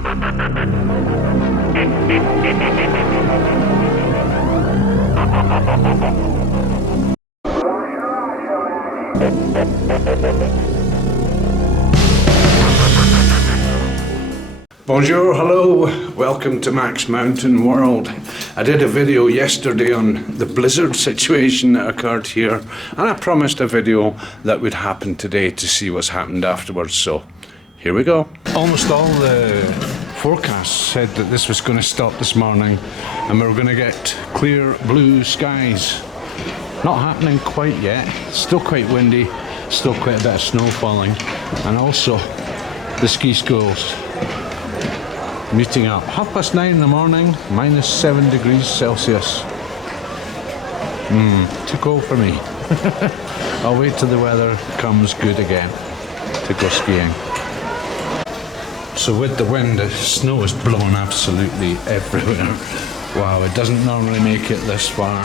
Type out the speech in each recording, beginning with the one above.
Bonjour, hello, welcome to Max Mountain World. I did a video yesterday on the blizzard situation that occurred here, and I promised a video that would happen today to see what's happened afterwards, so here we go. Almost all the forecasts said that this was going to stop this morning and we were going to get clear blue skies. Not happening quite yet, still quite windy, still quite a bit of snow falling, and also the ski schools meeting up. 9:30 in the morning, -7 degrees Celsius. Too cold for me. I'll wait till the weather comes good again to go skiing. So with the wind, the snow is blowing absolutely everywhere. Wow, it doesn't normally make it this far,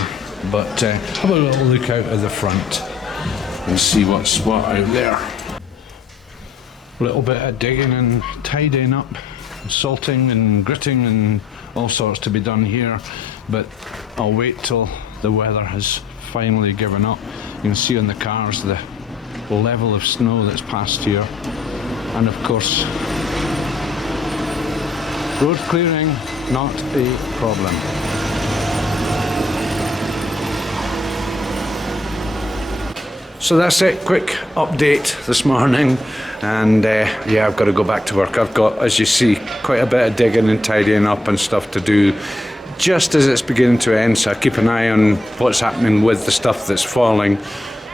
but have a little look out of the front and see what's what out there. A little bit of digging and tidying up, salting and gritting and all sorts to be done here, but I'll wait till the weather has finally given up. You can see on the cars the level of snow that's passed here, and of course road clearing not a problem. So that's it, quick update this morning, and yeah, I've got to go back to work. I've got, as you see, quite a bit of digging and tidying up and stuff to do just as it's beginning to end, so I keep an eye on what's happening with the stuff that's falling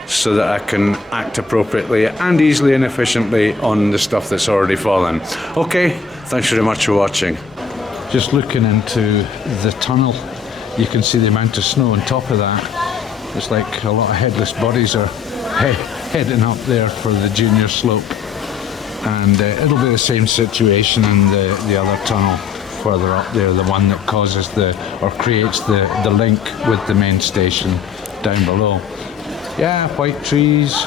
so that I can act appropriately and easily and efficiently on the stuff that's already fallen. Okay, thanks very much for watching. Just looking into the tunnel, you can see the amount of snow on top of that. It's like a lot of headless bodies are heading up there for the junior slope, and it'll be the same situation in the other tunnel further up there, the one that causes or creates the link with the main station down below. Yeah, white trees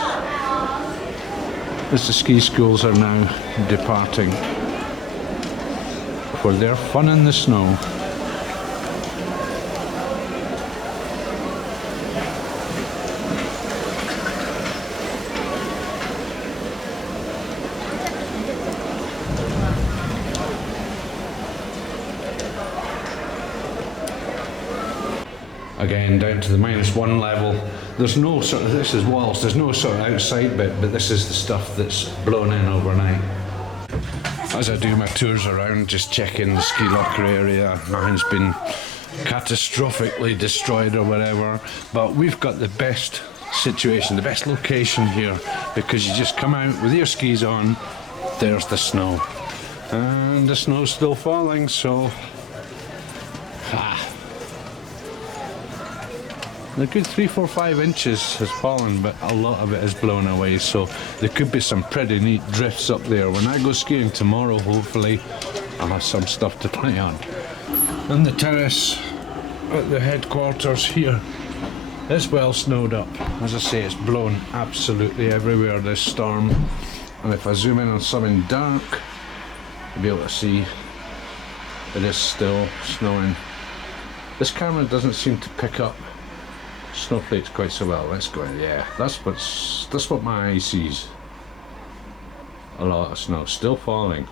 as the ski schools are now departing for their fun in the snow. Again, down to the -1 level. There's no sort of, this is walls, there's no sort of outside bit, but this is the stuff that's blown in overnight. As I do my tours around, just checking the ski locker area, nothing's been catastrophically destroyed or whatever, but we've got the best situation, the best location here, because you just come out with your skis on, there's the snow, and the snow's still falling, so a good 3, 4, 5 inches has fallen, but a lot of it is blown away, so there could be some pretty neat drifts up there. When I go skiing tomorrow, hopefully I'll have some stuff to play on. And the terrace at the headquarters here is well snowed up. As I say, it's blown absolutely everywhere, this storm, and if I zoom in on something dark, you'll be able to see it is still snowing. This camera doesn't seem to pick up snowflakes quite so well. Let's go in. Yeah, that's what my eye sees. A lot of snow still falling.